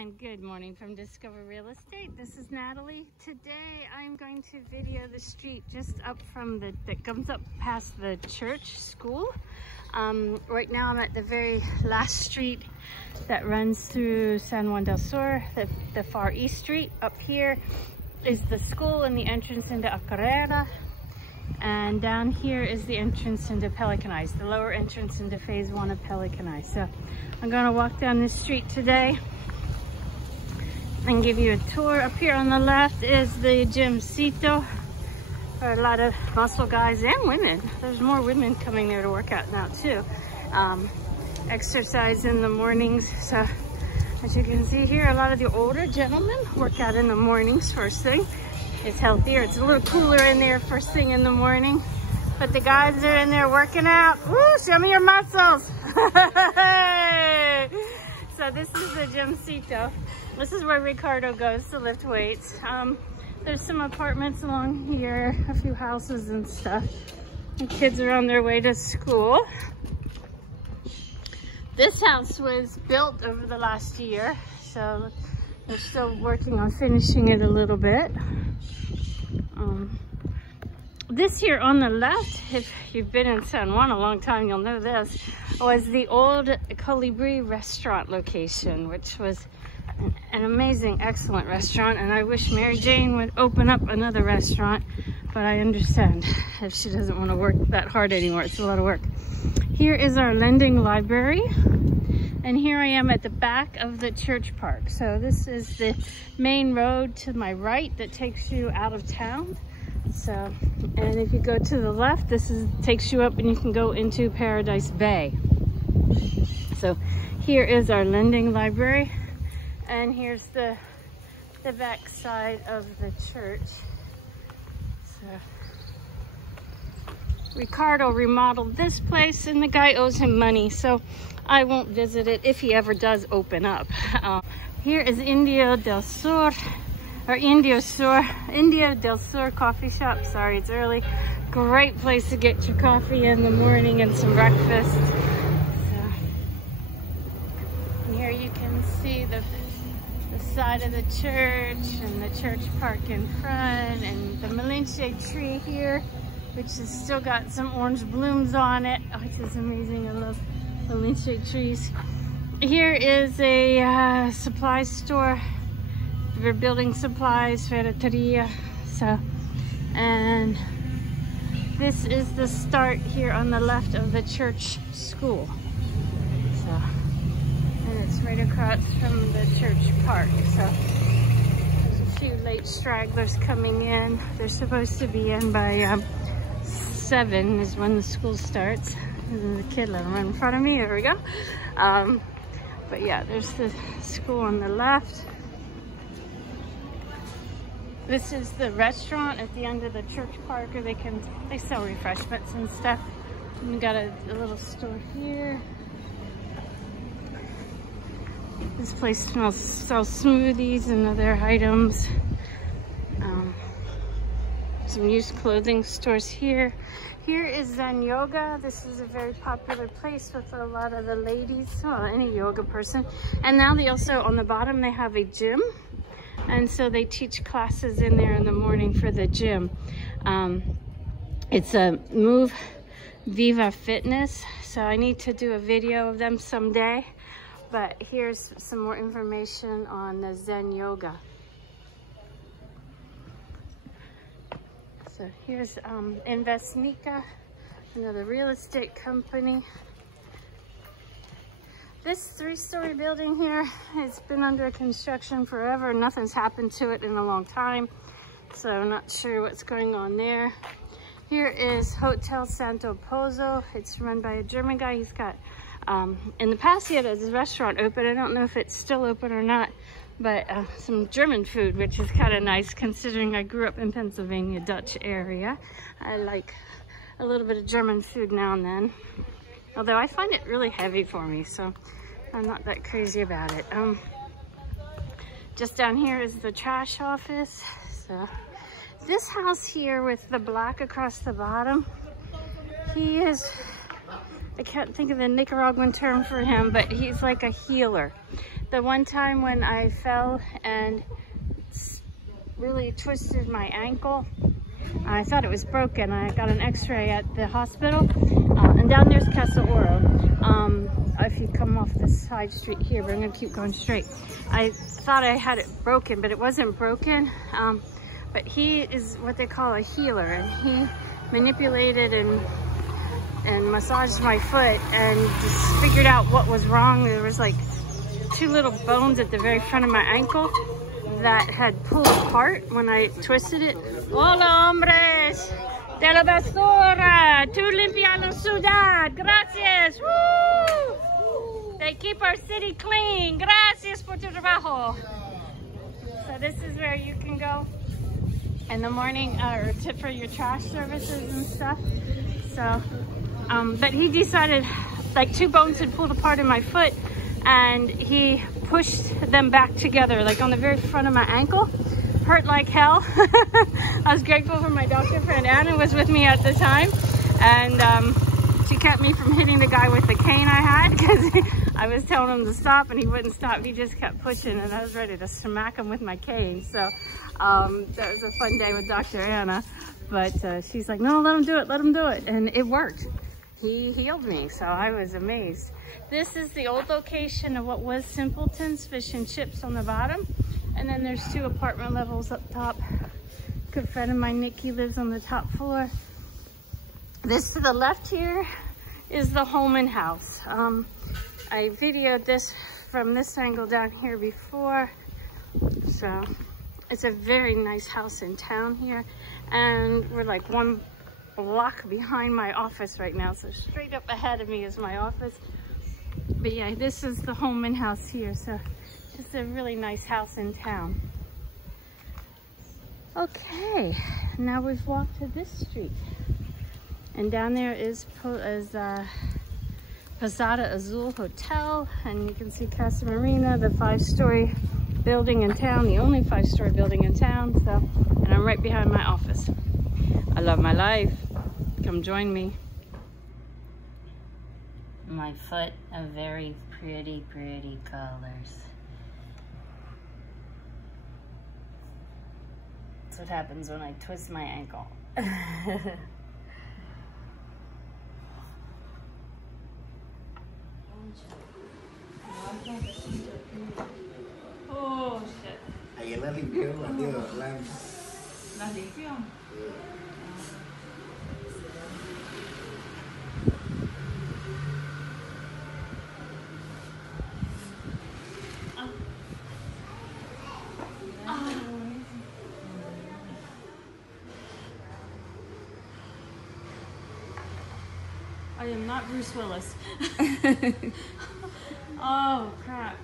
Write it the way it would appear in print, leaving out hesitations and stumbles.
And good morning from Discover Real Estate. This is Natalie. Today I'm going to video the street just up from that comes up past the church school. Right now I'm at the very last street that runs through San Juan del Sur, the far east street. Up here is the school and the entrance into Acarrera. And down here is the entrance into Pelican Eyes, the lower entrance into phase 1 of Pelican Eyes. So I'm going to walk down this street today and give you a tour. Up here on the left is the Gymsito for a lot of muscle guys and women. There's more women coming there to work out now too. Exercise in the mornings. So as you can see here, a lot of the older gentlemen work out in the mornings first thing. It's healthier. It's a little cooler in there first thing in the morning. But the guys are in there working out. Woo, show me your muscles. So this is the Gymsito. This is where Ricardo goes to lift weights. There's some apartments along here, a few houses and stuff. The kids are on their way to school. This house was built over the last year, so they're still working on finishing it a little bit. This here on the left, if you've been in San Juan a long time, you'll know this, was the old Colibri restaurant location, which was an amazing, excellent restaurant. And I wish Mary Jane would open up another restaurant, but I understand if she doesn't want to work that hard anymore. It's a lot of work. Here is our lending library. And here I am at the back of the church park. So this is the main road to my right that takes you out of town. So, and if you go to the left, takes you up and you can go into Paradise Bay. So here is our lending library. And here's the back side of the church. So Ricardo remodeled this place and the guy owes him money, so I won't visit it if he ever does open up. Here is Indio del Sur coffee shop. Sorry, it's early. Great place to get your coffee in the morning and some breakfast. So, and here you can see the side of the church and the church park in front, and the Malinche tree here, which has still got some orange blooms on it, which is amazing. I love Malinche trees. Here is a supply store. We're building supplies, ferreteria. So, and this is the start here on the left of the church school. So, and it's right across from the church park. So there's a few late stragglers coming in. They're supposed to be in by 7 is when the school starts. There's a kid right in front of me. There we go. But yeah, there's the school on the left. This is the restaurant at the end of the church park, or they sell refreshments and stuff. And we got a little store here. This place sells smoothies and other items. Some used clothing stores here. Here is Zen Yoga. This is a very popular place with a lot of the ladies, well, any yoga person. And now they also, on the bottom, they have a gym. And so they teach classes in there in the morning for the gym. It's a Move Viva Fitness. So I need to do a video of them someday. But here's some more information on the Zen Yoga. So here's Investnica, another real estate company. This 3-story building here has been under construction forever. Nothing's happened to it in a long time, so I'm not sure what's going on there. Here is Hotel Santo Pozo. It's run by a German guy. He's got, in the past he had his restaurant open. I don't know if it's still open or not, but some German food, which is kind of nice considering I grew up in Pennsylvania, Dutch area. I like a little bit of German food now and then. Although I find it really heavy for me, so I'm not that crazy about it. Just down here is the trash office. So this house here with the black across the bottom, he is, I can't think of the Nicaraguan term for him, but he's like a healer. the one time when I fell and really twisted my ankle. I thought it was broken. I got an x-ray at the hospital. And down there's Casa Oro. If you come off the side street here, but I'm gonna keep going straight. I thought I had it broken, but it wasn't broken. But he is what they call a healer, and he manipulated and massaged my foot and just figured out what was wrong. There was like 2 little bones at the very front of my ankle that had pulled apart when I twisted it. Hola, hombres de la basura, tú limpias la ciudad, gracias. Woo! They keep our city clean. Gracias por tu trabajo. So this is where you can go in the morning or for your trash services and stuff. So, but he decided, like 2 bones had pulled apart in my foot, and he pushed them back together, like on the very front of my ankle. Hurt like hell. I was grateful for my doctor friend Anna was with me at the time, and she kept me from hitting the guy with the cane I had, because I was telling him to stop and he wouldn't stop. He just kept pushing, and I was ready to smack him with my cane. So that was a fun day with Dr. Anna. But she's like, no, let him do it, let him do it. And it worked. He healed me, so I was amazed. This is the old location of what was Simpleton's Fish and Chips on the bottom. And then there's 2 apartment levels up top. Good friend of mine, Nikki, lives on the top floor. This to the left here is the Holman house. I videoed this from this angle down here before. So it's a very nice house in town here. And we're like 1 block behind my office right now. So straight up ahead of me is my office. But yeah, this is the Holman house here. So it's a really nice house in town. Okay, now we've walked to this street. And down there is Posada Azul Hotel. And you can see Casa Marina, the 5-story building in town, the only 5-story building in town. So, and I'm right behind my office. I love my life. Come join me. My foot of very pretty, pretty colors. That's what happens when I twist my ankle. Oh shit. Ayer la limpió, la limpió. ¿La limpió? I am not Bruce Willis. Oh crap.